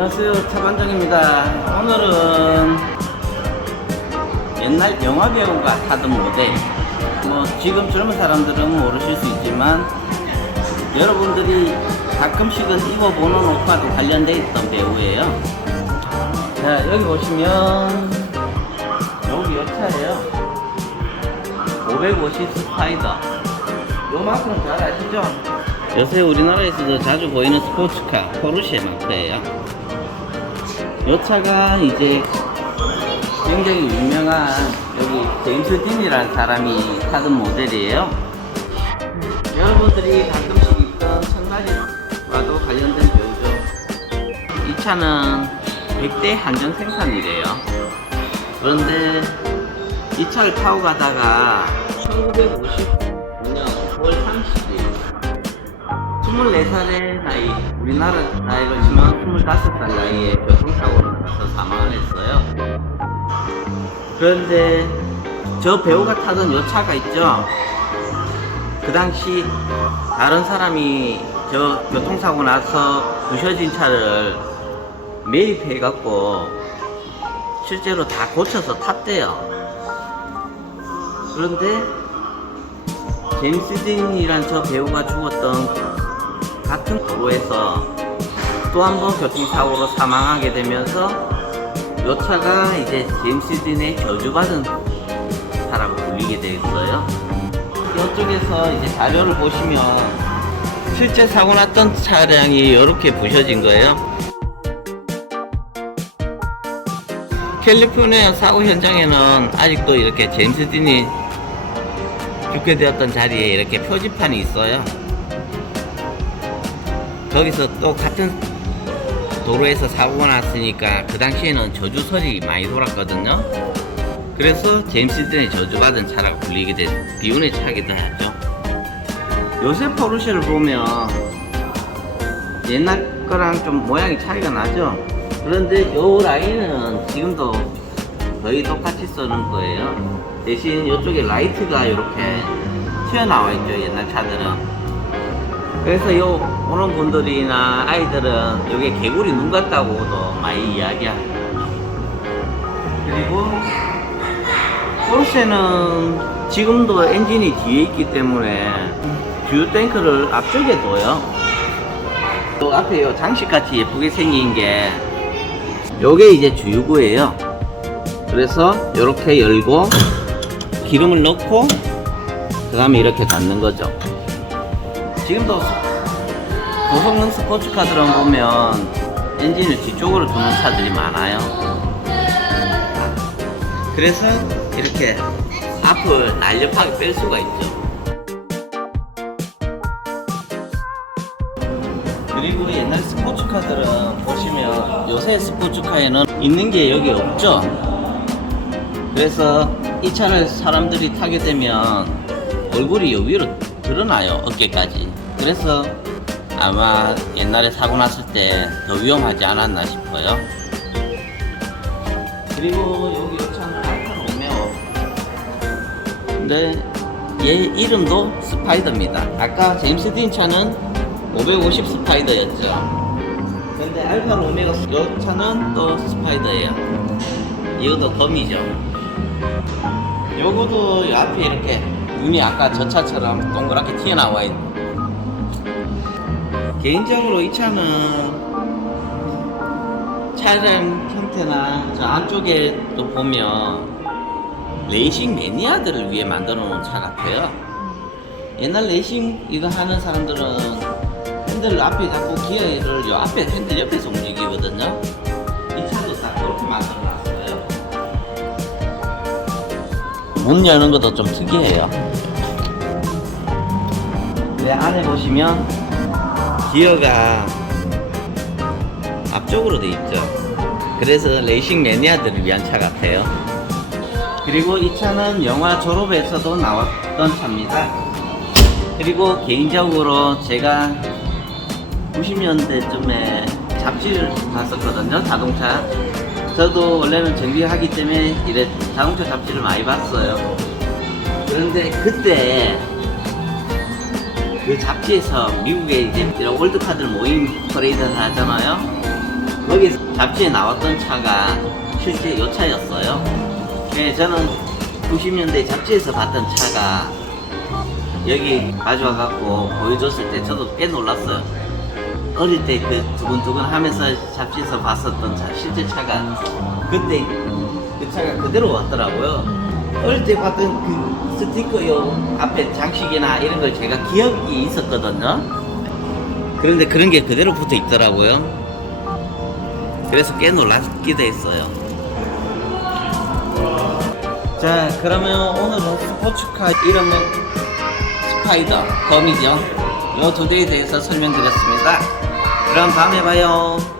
안녕하세요 차관정입니다. 오늘은 옛날 영화 배우가 타던 모델 뭐 지금 젊은 사람들은 모르실 수 있지만 여러분들이 가끔씩은 입어보는 옷과도 관련돼 있던 배우예요. 자 여기 보시면 여기 요 차예요. 550 스파이더. 요만큼 잘 아시죠? 요새 우리나라에서도 자주 보이는 스포츠카 포르쉐 마크예요 요 차가 이제 굉장히 유명한 여기 제임스 딘이라는 사람이 타던 모델이에요. 여러분들이 가끔씩 입던 청바지와도 관련된 배우죠. 이 차는 100대 한정 생산이래요. 그런데 이 차를 타고 가다가 1959년 9월 30일 24살의 나이, 우리나라 나이로 치면 25살 나이에 교통사고를 나서 사망을 했어요. 그런데 저 배우가 타던 요 차가 있죠? 그 당시 다른 사람이 저 교통사고 나서 부셔진 차를 매입해갖고 실제로 다 고쳐서 탔대요. 그런데 제임스 딘이란 저 배우가 죽었던 같은 도로에서 또 한 번 교통사고로 사망하게 되면서 요 차가 이제 제임스 딘의 저주받은 차라고 불리게 되었어요. 이쪽에서 이제 자료를 보시면 실제 사고 났던 차량이 이렇게 부셔진 거예요. 캘리포니아 사고 현장에는 아직도 이렇게 제임스 딘이 죽게 되었던 자리에 이렇게 표지판이 있어요. 거기서 또 같은 도로에서 사고가 났으니까 그 당시에는 저주설이 많이 돌았거든요. 그래서 제임스 딘의 저주받은 차라고 불리게 된 비운의 차기도 하죠. 요새 포르쉐를 보면 옛날 거랑 좀 모양이 차이가 나죠. 그런데 요 라인은 지금도 거의 똑같이 쓰는 거예요. 대신 이쪽에 라이트가 이렇게 튀어나와 있죠. 옛날 차들은. 그래서 요 오는 분들이나 아이들은 여기 개구리 눈 같다고도 많이 이야기하고 그리고 포르쉐는 지금도 엔진이 뒤에 있기 때문에 주유 탱크를 앞쪽에 둬요. 또 앞에 요 장식같이 예쁘게 생긴 게 요게 이제 주유구예요. 그래서 이렇게 열고 기름을 넣고 그 다음에 이렇게 닫는 거죠 지금도 고성능 스포츠카들은 보면 엔진을 뒤쪽으로 두는 차들이 많아요. 그래서 이렇게 앞을 날렵하게 뺄 수가 있죠. 그리고 옛날 스포츠카들은 보시면 요새 스포츠카에는 있는 게 여기 없죠. 그래서 이 차를 사람들이 타게 되면 얼굴이 여 위로 드러나요 어깨까지 그래서 아마 옛날에 사고 났을 때 더 위험하지 않았나 싶어요. 그리고 여기 이 차는 알파 로메오 근데 얘 이름도 스파이더입니다. 아까 제임스 딘 차는 550 스파이더였죠. 근데 알파 로메오 이 차는 또 스파이더예요. 이것도 검이죠. 요거도 요 앞에 이렇게 눈이 아까 저 차처럼 동그랗게 튀어나와 있는 개인적으로 이 차는 차량 형태나 저 안쪽에 또 보면 레이싱 매니아들을 위해 만들어 놓은 차 같아요. 옛날 레이싱 이거 하는 사람들은 핸들을 앞에 잡고 기어를 요 앞에 핸들 옆에서 움직이거든요. 이 차도 딱 그렇게 만들어 놨어요. 문 여는 것도 좀 특이해요. 내 안에 보시면 기어가 앞쪽으로 돼 있죠. 그래서 레이싱 매니아들을 위한 차 같아요. 그리고 이 차는 영화 졸업에서도 나왔던 차입니다. 그리고 개인적으로 제가 90년대쯤에 잡지를 봤었거든요. 자동차. 저도 원래는 정비하기 때문에 이래 자동차 잡지를 많이 봤어요. 그런데 그때 그 잡지에서 미국에 이제 이런 월드카들 모임 퍼레이드를 하잖아요. 거기 잡지에 나왔던 차가 실제 이 차였어요. 예, 저는 90년대 잡지에서 봤던 차가 여기 가져와갖고 보여줬을 때 저도 꽤 놀랐어요. 어릴 때 그 두근두근 하면서 잡지에서 봤었던 차, 실제 차가 그때 그 차가 그대로 왔더라고요. 어릴 때 봤던 그 스티커요 앞에 장식이나 이런 걸 제가 기억이 있었거든요. 그런데 그런 게 그대로 붙어 있더라고요. 그래서 꽤 놀랐기도 했어요. 자, 그러면 오늘은 스포츠카 이름은 스파이더, 거미죠. 이두 대에 대해서 설명드렸습니다. 그럼 다음에 봐요.